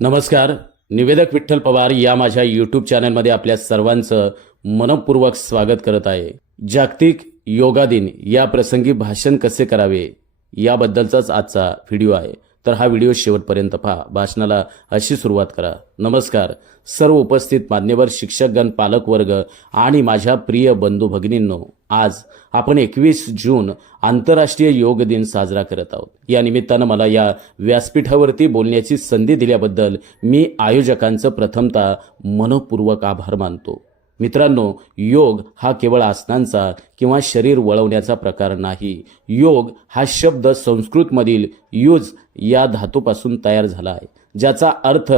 नमस्कार. निवेदक विठ्ठल पवार या माझ्या यूट्यूब चॅनलमध्ये आपल्या सर्वांचं मनपूर्वक स्वागत करत आहे. जागतिक योगा दिन या प्रसंगी भाषण कसे करावे याबद्दलचाच आजचा व्हिडिओ आहे. तर हा व्हिडिओ शेवटपर्यंत पहा. भाषणाला अशी सुरुवात करा. नमस्कार. सर्व उपस्थित मान्यवर शिक्षकगण पालकवर्ग आणि माझ्या प्रिय बंधू भगिनींनो आज आपण एकवीस जून आंतरराष्ट्रीय योग दिन साजरा करत आहोत. या निमित्तानं मला या व्यासपीठावरती बोलण्याची संधी दिल्याबद्दल मी आयोजकांचं प्रथमतः मनपूर्वक आभार मानतो. मित्रांनो योग हा केवळ आसनांचा किंवा शरीर वळवण्याचा प्रकार नाही. योग हा शब्द संस्कृतमधील युज या धातूपासून तयार झाला आहे ज्याचा अर्थ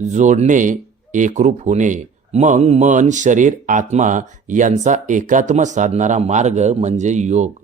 जोडणे एकरूप होणे. मग मन शरीर आत्मा यांचा एकात्म साधणारा मार्ग म्हणजे योग.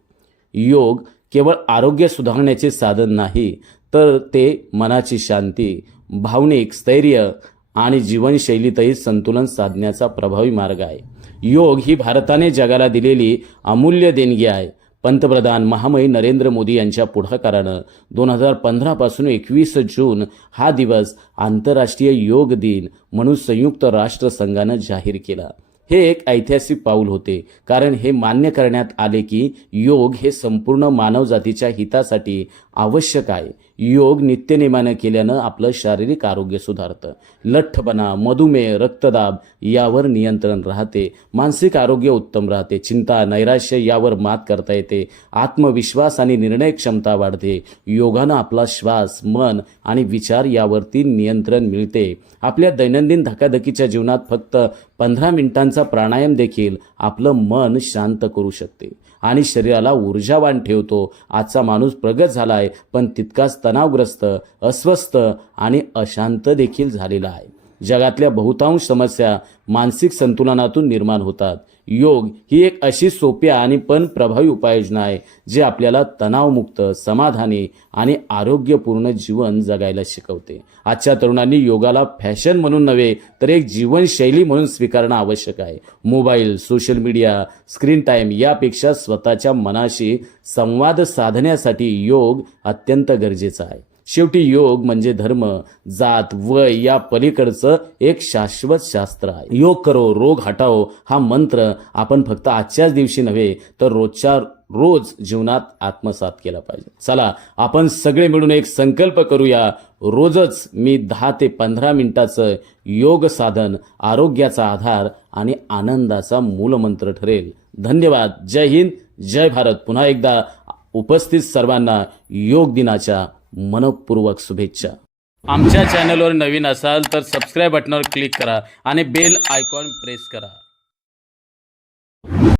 योग केवळ आरोग्य सुधारण्याचे साधन नाही तर ते मनाची शांती भावनिक स्थैर्य आणि जीवनशैलीतही संतुलन साधण्याचा प्रभावी मार्ग आहे. योग ही भारताने जगाला दिलेली अमूल्य देणगी आहे. पंतप्रधान महामहिम नरेंद्र मोदी यांच्या पुढाकारानं दोन हजार पंधरापासून एकवीस जून हा दिवस आंतरराष्ट्रीय योग दिन म्हणून संयुक्त राष्ट्र संघानं जाहीर केला. हे एक ऐतिहासिक पाऊल होते कारण हे मान्य करण्यात आले की योग हे संपूर्ण मानवजातीच्या हितासाठी आवश्यक आहे. योग नित्यनेमानं केल्यानं आपलं शारीरिक आरोग्य सुधारतं. लठ्ठपणा मधुमेह रक्तदाब यावर नियंत्रण राहते. मानसिक आरोग्य उत्तम राहते. चिंता नैराश्य यावर मात करता येते. आत्मविश्वास आणि निर्णय क्षमता वाढते. योगानं आपला श्वास मन आणि विचार यावरती नियंत्रण मिळते. आपल्या दैनंदिन धकाधकीच्या जीवनात फक्त पंधरा मिनिटांचा प्राणायाम देखील आपलं मन शांत करू शकते. आणि शरीराला ऊर्जावान ठेवतो. आजचा माणूस प्रगत झालाय पण तितकाच तणावग्रस्त अस्वस्थ आणि अशांत देखील झालेला आहे. जगातल्या बहुतांश समस्या मानसिक संतुलनातून निर्माण होतात. योग ही एक अशी सोप्या आणि पण प्रभावी उपाययोजना आहे जी आपल्याला तणावमुक्त समाधानी आणि आरोग्यपूर्ण जीवन जगायला शिकवते. आजच्या तरुणांनी योगाला फॅशन म्हणून नव्हे तर एक जीवनशैली म्हणून स्वीकारणं आवश्यक आहे. Mobile social media screen time यापेक्षा स्वतःच्या मनाशी संवाद साधण्यासाठी योग अत्यंत गरजेचा आहे. शेवटी योग म्हणजे धर्म जात वय या पलीकडचं एक शाश्वत शास्त्र आहे. योग करो रोग हटाओ हा मंत्र आपण फक्त आजच्याच दिवशी नव्हे तर रोजच्या रोज जीवनात आत्मसात केला पाहिजे. चला आपण सगळे मिळून एक संकल्प करूया. रोजच मी दहा ते पंधरा मिनिटाचं योग साधन आरोग्याचा आधार आणि आनंदाचा मूलमंत्र ठरेल. धन्यवाद. जय हिंद. जय भारत. पुन्हा एकदा उपस्थित सर्वांना योग दिनाच्या मनपूर्वक शुभेच्छा. आमच्या चॅनलवर नवीन असाल तर सबस्क्राईब बटनावर क्लिक करा आणि बेल आयकॉन प्रेस करा.